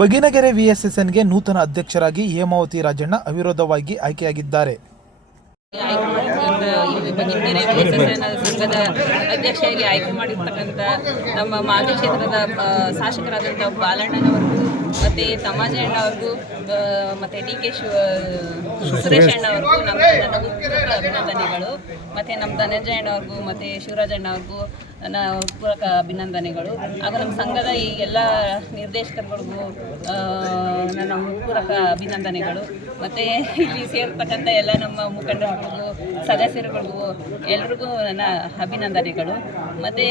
ಬಗಿನಗೆರೆ ವಿಎಸ್ಎಸ್ಎನ್ಗೆ ನೂತನ ಅಧ್ಯಕ್ಷರಾಗಿ ಹೇಮಾವತಿ ರಾಜಣ್ಣ ಅವಿರೋಧವಾಗಿ ಆಯ್ಕೆಯಾಗಿದ್ದಾರೆ. ಈ ಬಗೆಬೇರೆ ವಿಎಸ್ಎಸ್ಎನ್ ಸಂಘದ ಅಧ್ಯಕ್ಷೆಯಾಗಿ ಆಯ್ಕೆ ಮಾಡಿರ್ತಕ್ಕಂಥ ನಮ್ಮ ಮಾಜಿ ಕ್ಷೇತ್ರದ ಶಾಸಕರಾದಂಥ ಬಾಲಣ್ಣನವರಿಗೂ, ಮತ್ತು ತಮಾಜಣ್ಣವ್ರಿಗೂ ಮತ್ತು ಡಿ ಕೆ ಶಿವ, ಸುರೇಶ್ ಅಣ್ಣವ್ರಿಗೂ ನಮ್ಮ ಅಭಿನಂದನೆಗಳು, ಮತ್ತು ನಮ್ಮ ಧನಂಜಯ ಅಣ್ಣವ್ರಿಗೂ, ಮತ್ತು ಶಿವರಾಜ್ ಅಣ್ಣವ್ರಿಗೂ ನನ್ನ ಪೂರಕ ಅಭಿನಂದನೆಗಳು. ಹಾಗೂ ನಮ್ಮ ಸಂಘದ ಈ ಎಲ್ಲ ನಿರ್ದೇಶಕರುಗಳಿಗೂ ನನ್ನ ಪೂರಕ ಅಭಿನಂದನೆಗಳು. ಮತ್ತು ಇಲ್ಲಿ ಸೇರ್ತಕ್ಕಂಥ ಎಲ್ಲ ನಮ್ಮ ಮುಖಂಡರಿಗೂ ಸದಸ್ಯರುಗಳಿಗೂ ಎಲ್ರಿಗೂ ನನ್ನ ಅಭಿನಂದನೆಗಳು. ಮತ್ತೆ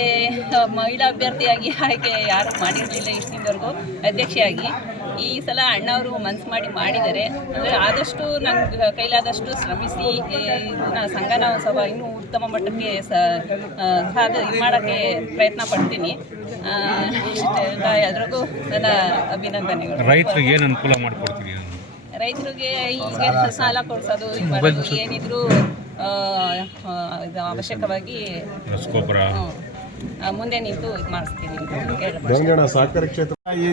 ಮಹಿಳಾ ಅಭ್ಯರ್ಥಿಯಾಗಿ ಆಯ್ಕೆ ಯಾರು ಮಾಡಿರಲಿಲ್ಲ ಇಷ್ಟಿನವರೆಗೂ, ಅಧ್ಯಕ್ಷೆಯಾಗಿ. ಈ ಸಲ ಅಣ್ಣವರು ಮನ್ಸು ಮಾಡಿ ಮಾಡಿದ್ದಾರೆ. ಅಂದರೆ ಆದಷ್ಟು ನನ್ನ ಕೈಲಾದಷ್ಟು ಶ್ರಮಿಸಿ ಸಂಘನ ಸ್ವಲ್ಪ ಇನ್ನೂ ಉತ್ತಮ ಮಟ್ಟಕ್ಕೆ ಸಾಧ ಮಾಡೋಕ್ಕೆ ಪ್ರಯತ್ನ ಪಡ್ತೀನಿ. ಎಲ್ಲ ನನ್ನ ಅಭಿನಂದನೆಗಳು. ರೈತರಿಗೆ ಏನು ಅನುಕೂಲ ಮಾಡಿಕೊಡ್ತೀರಿ? ರೈತರಿಗೆ ಹೀಗೆ ಸಾಲ ಕೊಡಿಸೋದು ಏನಿದ್ರು ಇದು ಅವಶ್ಯಕವಾಗಿ ಮುಂದೆ ನಿಂತು ಇದು ಮಾಡಿಸ್ತೀನಿ ಸಹಕಾರಿ ಕ್ಷೇತ್ರ. ಈ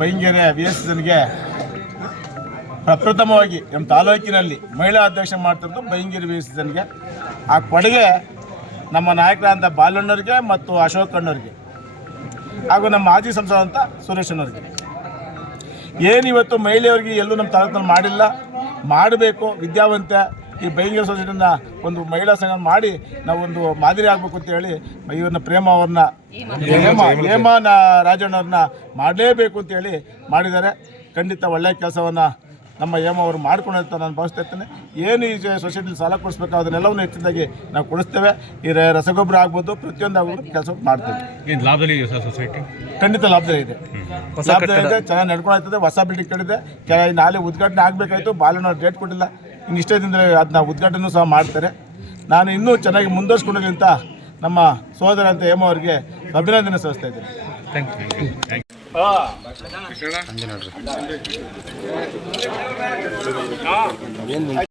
ಬೈಂಗೆರೆ ವಿ ಎಸ್ ಪ್ರಪ್ರಥಮವಾಗಿ ನಮ್ಮ ತಾಲೂಕಿನಲ್ಲಿ ಮಹಿಳಾ ಅಧ್ಯಕ್ಷ ಮಾಡ್ತಿರೋದು ಬೈಂಗೆರೆ ವಿ ಎಸ್ ಆ ಕೊಡುಗೆ ನಮ್ಮ ನಾಯಕರಾದಂಥ ಬಾಲಣ್ಣವ್ರಿಗೆ ಮತ್ತು ಅಶೋಕ್ ಅಣ್ಣವ್ರಿಗೆ ಹಾಗೂ ನಮ್ಮ ಮಾಜಿ ಸಂಸದಂತ ಸುರೇಶ್ ಅಣ್ಣವ್ರಿಗೆ. ಏನಿವತ್ತು ಮಹಿಳೆಯರಿಗೆ ಎಲ್ಲೂ ನಮ್ಮ ತಾಲೂಕಿನಲ್ಲಿ ಮಾಡಿಲ್ಲ? ಮಾಡಬೇಕು, ವಿದ್ಯಾವಂತ ಈ ಬೈಂಗೇರ್ ಸೊಸೈಟಿನ ಒಂದು ಮಹಿಳಾ ಸಂಘ ಮಾಡಿ ನಾವು ಒಂದು ಮಾದರಿ ಆಗಬೇಕು ಅಂತ ಹೇಳಿ ಇವ್ರನ್ನ ಪ್ರೇಮ ಅವ್ರನ್ನ ನಾ- ರಾಜಣ್ಣವ್ರನ್ನ ಮಾಡಲೇಬೇಕು ಅಂತ ಹೇಳಿ ಮಾಡಿದ್ದಾರೆ. ಖಂಡಿತ ಒಳ್ಳೆಯ ಕೆಲಸವನ್ನು ನಮ್ಮ ಎಂ ಅವರು ಮಾಡ್ಕೊಂಡು ನಾನು ಭಾವಿಸ್ತಾ ಇರ್ತೇನೆ. ಏನು ಈ ಸೊಸೈಟಿಲಿ ಸಾಲ ಕೊಡಿಸ್ಬೇಕು? ಅದನ್ನೆಲ್ಲವನ್ನೂ ಹೆಚ್ಚಿನದಾಗಿ ನಾವು ಕೊಡಿಸ್ತೇವೆ. ಈ ರಸಗೊಬ್ಬರ ಆಗ್ಬೋದು ಪ್ರತಿಯೊಂದು ಆಗ್ಬೋದು ಕೆಲಸ ಮಾಡ್ತೇವೆ. ಏನು ಲಾಭದಲ್ಲಿ ಇದೆ ಸರ್ ಸೊಸೈಟಿ ಖಂಡಿತ ಲಾಭದಾಯ ಇದೆ. ಲಾಭದಾಯ ಇದೆ ಚೆನ್ನಾಗಿ ನಡ್ಕೊಳ್ತದೆ ಹೊಸ ಬಿಲ್ಡಿಂಗ್ ಕಟ್ಟಿದೆ. ಕೆಲ ನಾಳೆ ಉದ್ಘಾಟನೆ ಆಗಬೇಕಾಯ್ತು ಬಾಲ್ಯನವ್ರು ಡೇಟ್ ಕೊಟ್ಟಿಲ್ಲ. ಹಿಂಗೆ ಇಷ್ಟೇ ದಿನದಲ್ಲಿ ಅದನ್ನ ಉದ್ಘಾಟನೆ ಸಹ ಮಾಡ್ತಾರೆ. ನಾನು ಇನ್ನೂ ಚೆನ್ನಾಗಿ ಮುಂದುವರ್ಸ್ಕೊಂಡೋಗಿ ಅಂತ ನಮ್ಮ ಸೋದರ ಅಂತ ಹೇಮ ಅವರಿಗೆ ಅಭಿನಂದನೆ ಸಲ್ಲಿಸ್ತಾ ಇದ್ದೀನಿ. Thank you thank you